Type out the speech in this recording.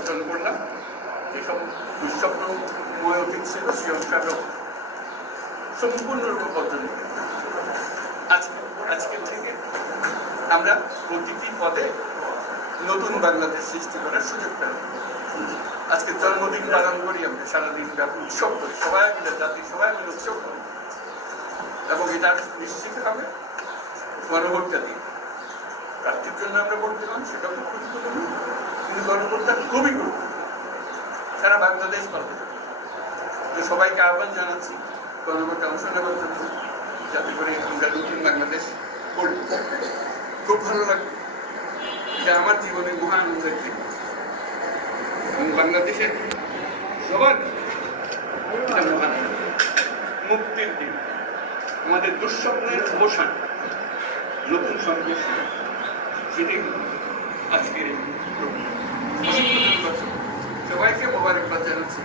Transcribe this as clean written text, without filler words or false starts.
অর্জন করলাম। যেসব দুঃস্বপ্নময় অতীত ছিল সে অংশটা সম্পূর্ণরূপে অর্জন করলাম। আজকে থেকে আমরা প্রতিটি পদে নতুন বাংলাদেশ সৃষ্টি করার সুযোগ পেলাম। আজকে জন্মদিন পালন করি, আমরা সারাদিন ব্যাপী উৎসব করি, সবাই মিলে জাতি সবাই মিলে উৎসব করি, এবং এটা নিশ্চিত হবে গণভোটটা দিন। প্রার্থীর জন্য আমরা ভোট দিলাম, সেটা খুব গুরুত্বপূর্ণ, কিন্তু গণভোটটা খুবই গুরুত্বপূর্ণ সারা বাংলাদেশ পাবে। তো সবাইকে আহ্বান জানাচ্ছি গণভোটে অংশ নেওয়ার জন্য, যাতে করে আমরা নতুন বাংলাদেশ গড়ব। খুব ভালো লাগবে, এটা আমার জীবনের মহান আনন্দের দিন, এবং বাংলাদেশের সবার মহান মুক্তির দিন, আমাদের দুঃস্বপ্নের অবসান, নতুন সংঘর্ষ, সেটাই আজকের সবাইকে মোবারকবাদ জানাচ্ছি।